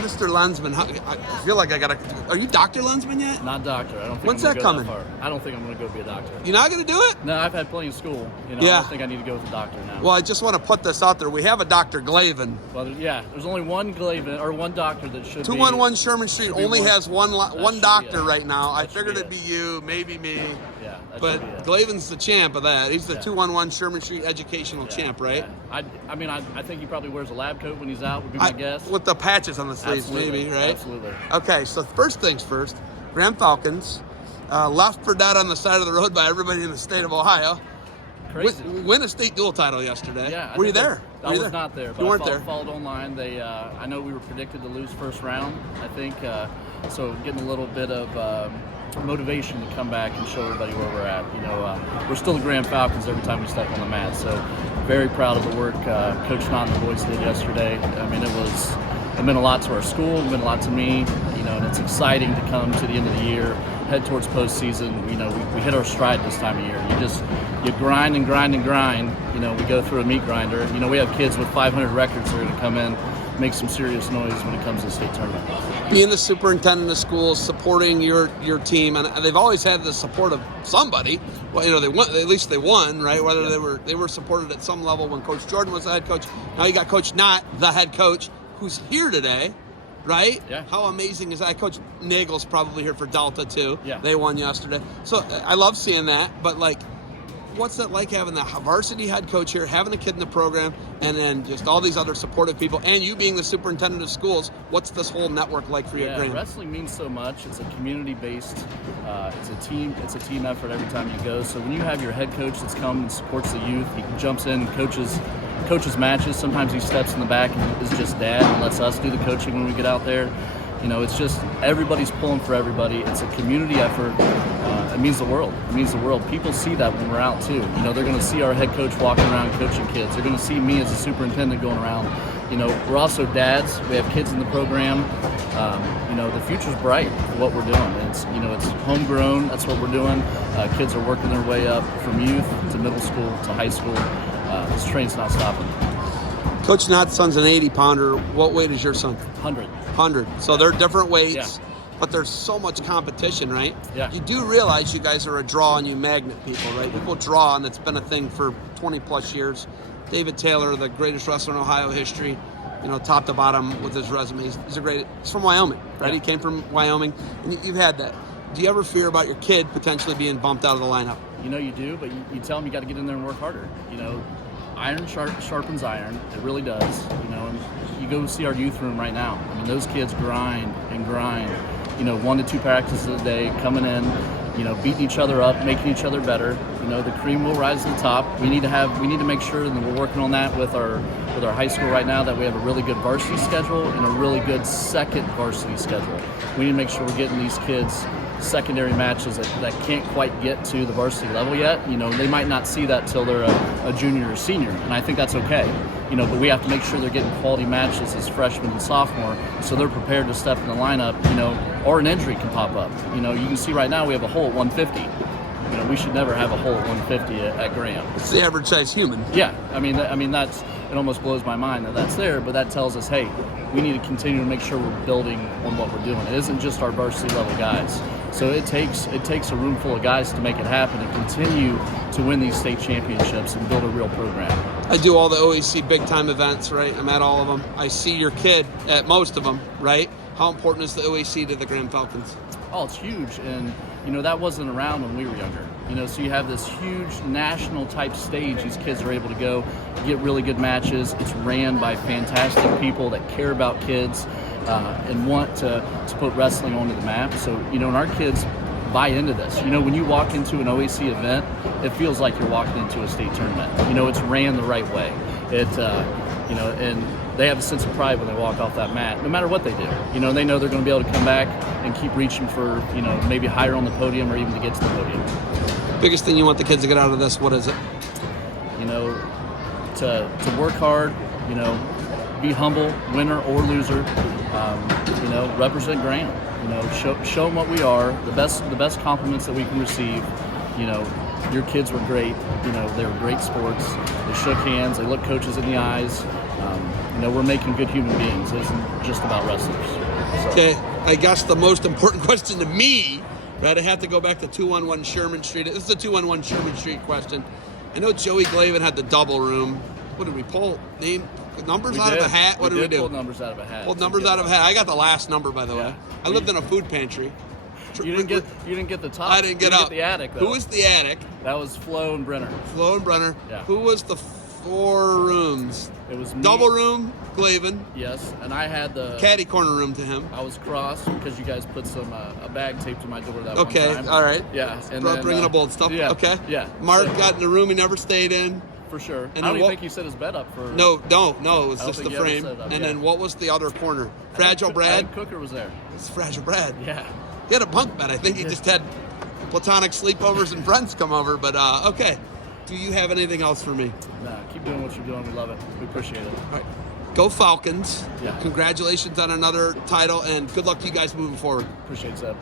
Mr. Lensman, I feel like I got to. Are you Dr. Lensman yet? Not doctor. I don't think. When's I'm that gonna go coming? That far. I don't think I'm going to go be a doctor. You're not going to do it? No, I've had plenty of school. I don't think I need to go with a doctor now. Well, I just want to put this out there. We have a Dr. Glavin. Well, there's only one Glavin or one doctor that should 211 Sherman Street only has one doctor right now. I figured it'd be you, maybe me. Yeah, but Glavin's the champ of that. He's the 211 Sherman Street educational champ, right? Yeah. I think he probably wears a lab coat when he's out, would be my guess. With the patches on the sleeves, maybe, right? Absolutely. Okay, so first things first, Grand Falcons, left for dead on the side of the road by everybody in the state of Ohio. Crazy. Win a state dual title yesterday. Yeah. Were you there? I was not there, but you weren't there. Followed online. I know we were predicted to lose first round, I think, so getting a little bit of motivation to come back and show everybody where we're at. We're still the Grand Falcons every time we step on the mat, so very proud of the work Coach Knott and the boys did yesterday. I mean, it meant a lot to our school, it meant a lot to me, and it's exciting to come to the end of the year, head towards postseason. We hit our stride this time of year. You grind and grind and grind. We go through a meat grinder. We have kids with 500 records that are going to come in, make some serious noise when it comes to the state tournament. Being the superintendent of schools, supporting your team, and they've always had the support of somebody. Well, they won, at least they won, right? Whether they were supported at some level when Coach Jordan was the head coach. Now you got Coach Knott, the head coach, who's here today, right? Yeah. How amazing is that? Coach Nagel's probably here for Delta too. Yeah. They won yesterday. So I love seeing that, but what's that like having the varsity head coach here, having a kid in the program, and then just all these other supportive people, and you being the superintendent of schools? What's this whole network like for you at Graham? Wrestling means so much. It's a community-based. It's a team effort every time you go. So when you have your head coach that's come and supports the youth, he jumps in, coaches matches. Sometimes he steps in the back and is just dad and lets us do the coaching when we get out there. It's just everybody's pulling for everybody. It's a community effort. It means the world. It means the world. People see that when we're out too. They're going to see our head coach walking around coaching kids. They're going to see me as a superintendent going around. We're also dads. We have kids in the program. The future's bright for what we're doing. It's homegrown. That's what we're doing. Kids are working their way up from youth to middle school to high school. This train's not stopping. Coach Knott's son's an 80-pounder. What weight is your son? 100. So they're different weights. Yeah. But there's so much competition, right? Yeah. You do realize you guys are a draw and you magnet people, right? People draw, and it's been a thing for 20 plus years. David Taylor, the greatest wrestler in Ohio history, top to bottom with his resume. He's from Wyoming, right? Yeah. He came from Wyoming, and you've had that. Do you ever fear about your kid potentially being bumped out of the lineup? You do, but you tell them you got to get in there and work harder. Iron sharpens iron. It really does. And you go see our youth room right now. Those kids grind and grind. 1 to 2 practices a day, coming in, beating each other up, making each other better. The cream will rise to the top. We need to make sure that we're working on that with our high school right now, that we have a really good varsity schedule and a really good second varsity schedule. We need to make sure we're getting these kids secondary matches that can't quite get to the varsity level yet. They might not see that till they're a junior or senior, and I think that's okay. But we have to make sure they're getting quality matches as freshmen and sophomore, so they're prepared to step in the lineup, or an injury can pop up. You can see right now we have a hole at 150. We should never have a hole at 150 at Graham. It's the average size human. Yeah, it almost blows my mind that that's there, but that tells us, hey, we need to continue to make sure we're building on what we're doing. It isn't just our varsity level guys. So it takes a room full of guys to make it happen and continue to win these state championships and build a real program. I do all the OAC big time events, right? I'm at all of them. I see your kid at most of them, right? How important is the OAC to the Grand Falcons? Oh, it's huge, and that wasn't around when we were younger. So you have this huge national type stage. These kids are able to go get really good matches. It's ran by fantastic people that care about kids and want to put wrestling onto the map. So and our kids buy into this. When you walk into an OAC event, it feels like you're walking into a state tournament. It's ran the right way. And they have a sense of pride when they walk off that mat, no matter what they do. They know they're going to be able to come back and keep reaching for, maybe higher on the podium or even to get to the podium. Biggest thing you want the kids to get out of this, what is it? To work hard, be humble, winner or loser, represent Graham. Show them what we are, the best compliments that we can receive. Your kids were great. They were great sports. They shook hands. They looked coaches in the eyes. we're making good human beings. It isn't just about wrestlers. So. Okay, I guess the most important question to me, right? I have to go back to 211 Sherman Street. This is a 211 Sherman Street question. I know Joey Glavin had the double room. What did we pull? Numbers out of a hat? What did we do? Pulled numbers out of a hat. Pulled numbers out of a hat. I got the last number, by the way. I lived in a food pantry. You didn't get the top. I didn't get up. Get the attic, though. Who was the attic? That was Flo and Brenner. Flo and Brenner. Yeah. Who was the 4 rooms? It was me. Double room, Glavin. Yes, and I had the caddy corner room to him. I was crossed because you guys put some a bag taped to my door that okay, one time. all right. Yeah, and bringing up old stuff. Yeah, okay. Yeah. Mark got in the room he never stayed in. For sure. And I don't even think he set his bed up for. No. It was just the frame. And then what was the other corner? Fragile Brad. Ed Cooker was there. It's Fragile Brad. Yeah. He had a bunk bed. I think he just had platonic sleepovers and friends come over. But okay. Do you have anything else for me? No, keep doing what you're doing. We love it. We appreciate it. All right. Go Falcons. Yeah. Congratulations on another title, and good luck to you guys moving forward. Appreciate it, Seb.